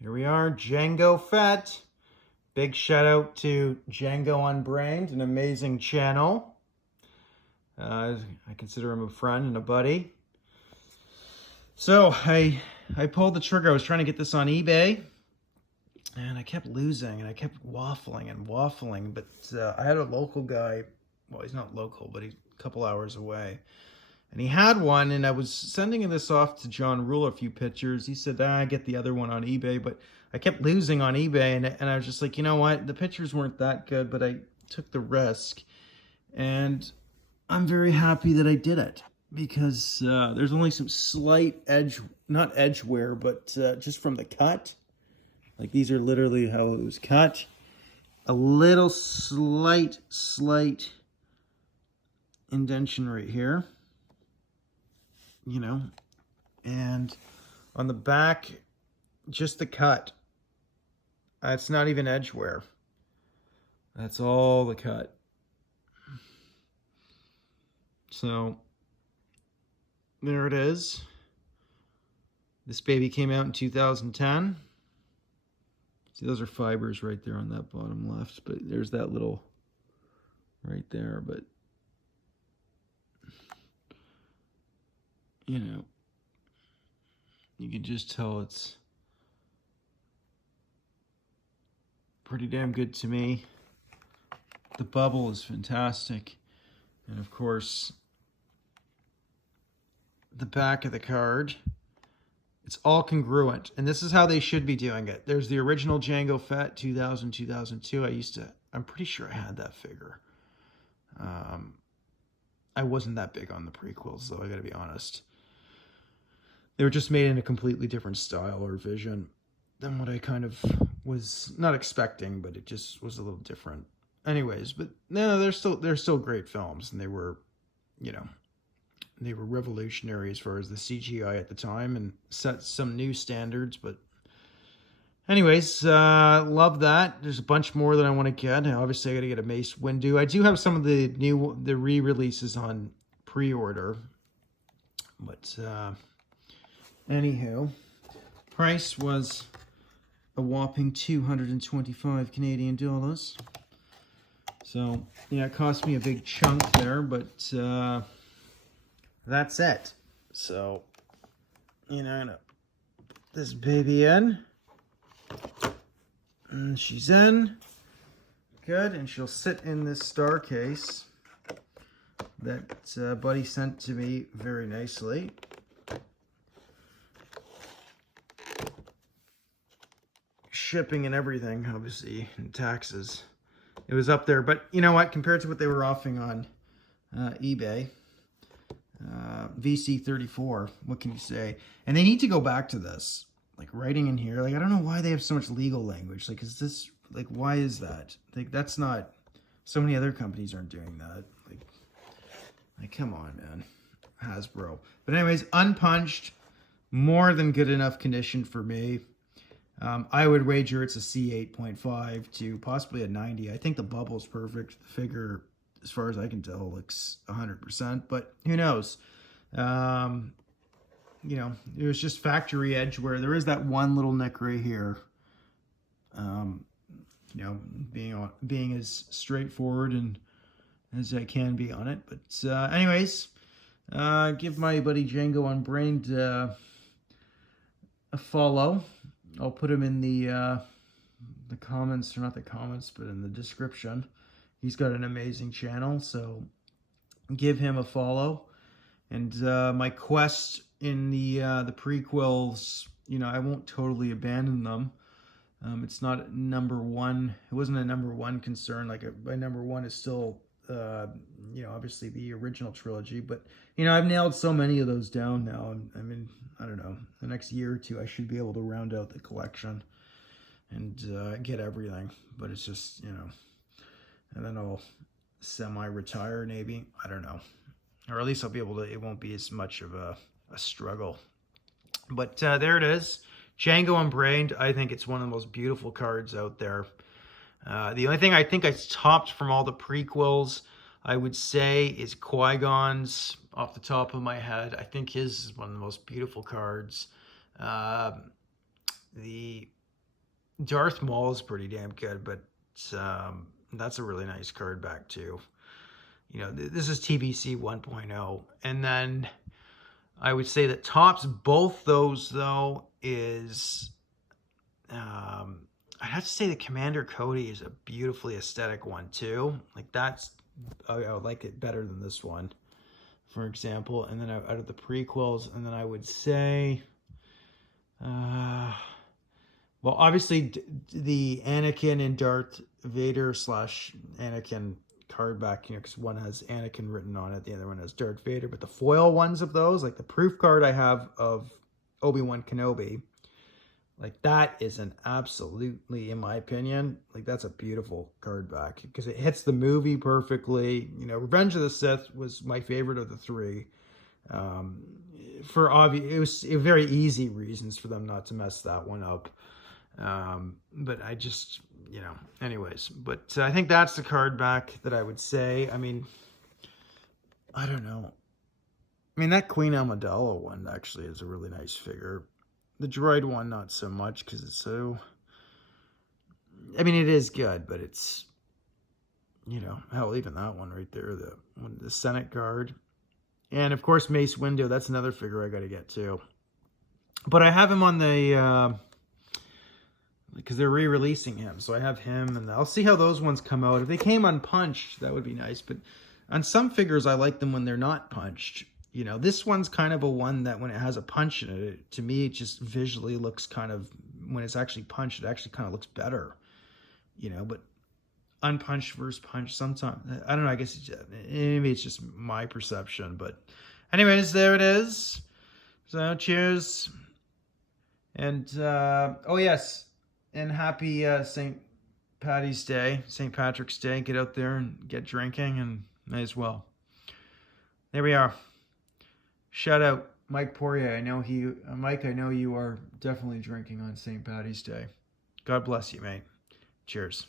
Here we are, Jango Fett. Big shout out to Jango Unbrained, an amazing channel. I consider him a friend and a buddy. So I pulled the trigger. I was trying to get this on eBay, and I kept losing, and I kept waffling and waffling. But I had a local guy. Well, he's not local, but he's a couple hours away. And he had one, and I was sending this off to John Rule, a few pictures. He said, get the other one on eBay. But I kept losing on eBay, and I was just like, you know what? The pictures weren't that good, but I took the risk. And I'm very happy that I did it, because there's only some slight not edge wear, but just from the cut. Like, these are literally how it was cut. A little slight indentation right here. You know, and on the back, just the cut. It's not even edge wear. That's all the cut. So there it is. This baby came out in 2010. See, those are fibers right there on that bottom left, but there's that little right there, but you know, you can just tell it's pretty damn good to me. The bubble is fantastic. And of course, the back of the card, it's all congruent. And this is how they should be doing it. There's the original Jango Fett 2000, 2002. I'm pretty sure I had that figure. I wasn't that big on the prequels, though, I gotta be honest. They were just made in a completely different style or vision than what I kind of was not expecting, but it just was a little different. Anyways, but no, they're still great films, and they were, you know, they were revolutionary as far as the CGI at the time and set some new standards. But anyways, love that. There's a bunch more that I want to get. Obviously, I got to get a Mace Windu. I do have some of the re-releases on pre-order, but anywho, price was a whopping 225 Canadian dollars. So yeah, it cost me a big chunk there, but that's it. So, you know, I'm gonna put this baby in, and she's in. Good, and she'll sit in this star case that Buddy sent to me very nicely. Shipping and everything, obviously, and taxes. It was up there, but you know what? Compared to what they were offering on eBay, VC34, what can you say? And they need to go back to this, like writing in here. Like, I don't know why they have so much legal language. Like, is this, like, why is that? Like, that's not, so many other companies aren't doing that. Like come on, man. Hasbro. But anyways, unpunched, more than good enough condition for me. I would wager it's a C8.5 to possibly a 90. I think the bubble's perfect. The figure, as far as I can tell, looks 100%, but who knows? You know, it was just factory edge where there is that one little nick right here. You know, being as straightforward and as I can be on it. But anyways, give my buddy Jango Unbrained a follow. I'll put him in the comments, or not the comments, but in the description. He's got an amazing channel, so give him a follow. And my quest in the prequels, you know, I won't totally abandon them. It's not number one. It wasn't a number one concern. Like, my number one is still, you know, obviously the original trilogy. But, you know, I've nailed so many of those down now. I mean, I don't know, the next year or two, I should be able to round out the collection and get everything. But it's just, you know, and then I'll semi-retire maybe. I don't know. Or at least I'll be able to, it won't be as much of a struggle. But there it is. Jango Unbrained. I think it's one of the most beautiful cards out there. The only thing I think I topped from all the prequels, I would say, is Qui-Gon's, off the top of my head. I think his is one of the most beautiful cards. The Darth Maul is pretty damn good, but that's a really nice card back too. You know, this is TVC 1.0. And then I would say that tops both those, though, is... I'd have to say the Commander Cody is a beautifully aesthetic one, too. Like, that's... I would like it better than this one, for example. And then out of the prequels, and then I would say... well, obviously, the Anakin and Darth Vader / Anakin card back, you know, because one has Anakin written on it, the other one has Darth Vader, but the foil ones of those, like the proof card I have of Obi-Wan Kenobi, like that is an absolutely, in my opinion, like that's a beautiful card back because it hits the movie perfectly. You know, Revenge of the Sith was my favorite of the three. For obvious, it was very easy reasons for them not to mess that one up. But I just, you know, anyways, but I think that's the card back that I would say. I mean, I don't know. I mean, that Queen Amidala one actually is a really nice figure. The droid one, not so much because it's so, I mean, it is good, but it's, you know, hell, even that one right there, the Senate Guard. And of course, Mace Windu, that's another figure I got to get too. But I have him on the, because they're re-releasing him, so I have him, and I'll see how those ones come out. If they came unpunched, that would be nice, but on some figures, I like them when they're not punched. You know, this one's kind of a one that when it has a punch in it, to me, it just visually looks kind of, when it's actually punched, it actually kind of looks better, you know, but unpunched versus punched sometimes, I don't know, I guess maybe it's just my perception, but anyways, there it is. So, cheers. And, oh yes, and happy St. Patty's Day, St. Patrick's Day. Get out there and get drinking, and may as well. There we are. Shout out Mike Poirier. Mike, I know you are definitely drinking on St. Patty's Day. God bless you, mate. Cheers.